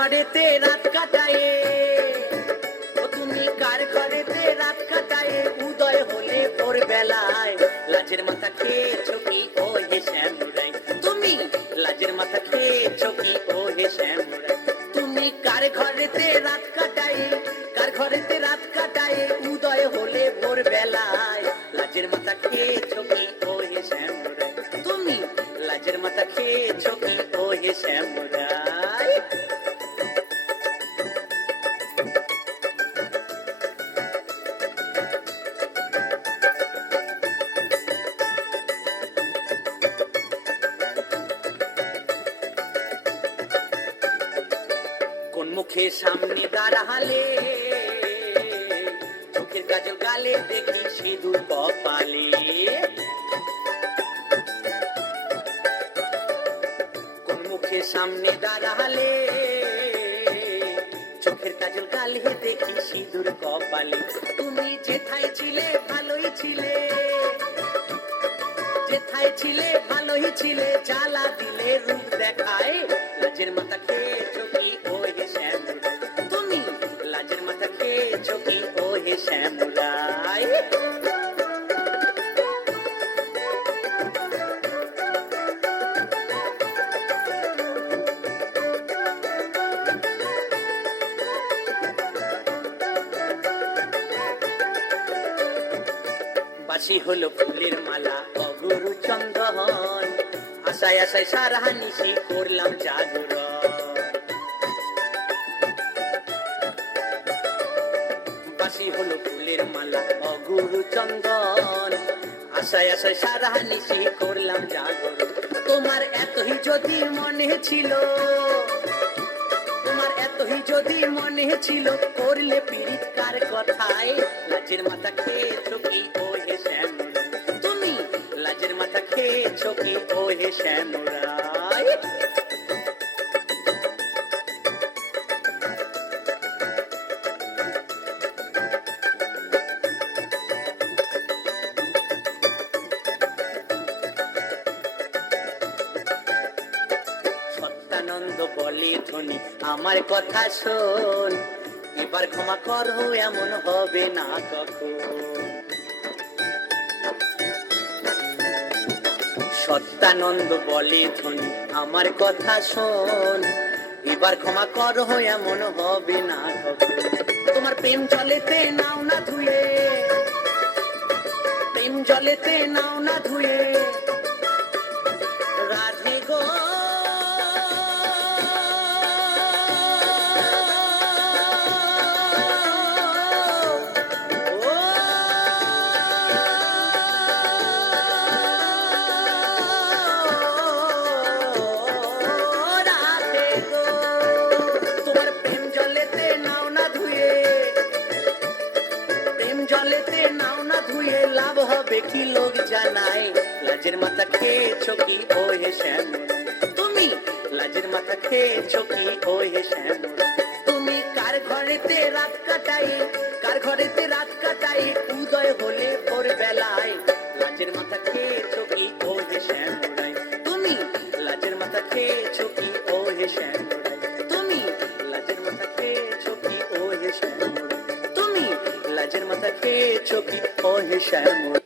ঘরেতে রাত কাটায়, ও তুমি কার ঘরেতে রাত কাটায়, উদয় হলে ভোর বেলায় লাজের মাথা খেয়েছো কি ও হে শ্যামরাই, তুমি লাজের মাথা খেয়েছো কি ও হে শ্যামরাই। তুমি কার ঘরেতে রাত কাটায়, কার ঘরেতে রাত কাটায়, উদয় হলে ভোর বেলায় লাজের মাথা খেয়েছো কি ও হে শ্যামরাই, তুমি লাজের মাথা খেয়েছো কি ও হে শ্যামরাই। কোন মুখে সামনে দাঁড়ালে, চোখের কাজল গালে দেখি সিঁদুর কপালে, কোন মুখে সামনে দাঁড়ালে, চোখের কাজল গালে দেখি সিঁদুর কপালে। তুমি যেথায় ছিলে ভালোই ছিলে, যেথায় ছিলে ভালোই ছিলে, জ্বালা দিলে রূপ দেখায় লাজের মাথা খেয়েছো কি ও হে শ্যামরাই, তুমি লাজের মাথা খেয়েছো কি ও হে শ্যামরাই। বাসি হলো ফুলের মালা অগুরু চন্দন, আশায় আশায় সারা নিশি করলাম জাগরণ। বাসি হলো ফুলের মালা অগুরু চন্দন, আশায় আশায় সারা নিশি করলাম জাগরণ। তোমার এতই যদি মনে ছিল, তোমার এতই যদি মনে ছিল, করলে পীড়িত কার কথায় লাজের মাথা খেয়েছো কি ও হে শ্যামরাই, তুমি লাজের মাথা খেয়েছো কি ও হে শ্যামরাই। সত্যানন্দ বলে ধনী আমার কথা শোন, এবার ক্ষমা করো এমন হবে না কখন। সত্যানন্দ বলে ধনী আমার কথা শোন, এবার ক্ষমা করো এমন হবে না কখন। তোমার প্রেম জলেতে নাও না ধুয়ে, প্রেম জলেতে নাও না ধুয়ে, রাধে গো জলেতে নাও না ধুয়ে, লাভ হবে কি লোক জানায় লাজের মাথা খেয়েছো কি ও হে শ্যামরাই, তুমি লাজের মাথা খেয়েছো কি ও হে শ্যামরাই। তুমি কার ঘরেতে রাত কাটাই, কার ঘরেতে রাত কাটাই, উদয় হলে ভোর বেলায় লাজের মাথা খেয়েছো কি ও হে শ্যামরাই, তুমি লাজের মাথা খেয়েছো কি ও হে শ্যামরাই, তুমি লাজের মাথা খেয়েছো কি ও হে শ্যামরাই, তুমি লাজের মাথা খেয়েছো কি ও হে শ্যামরাই।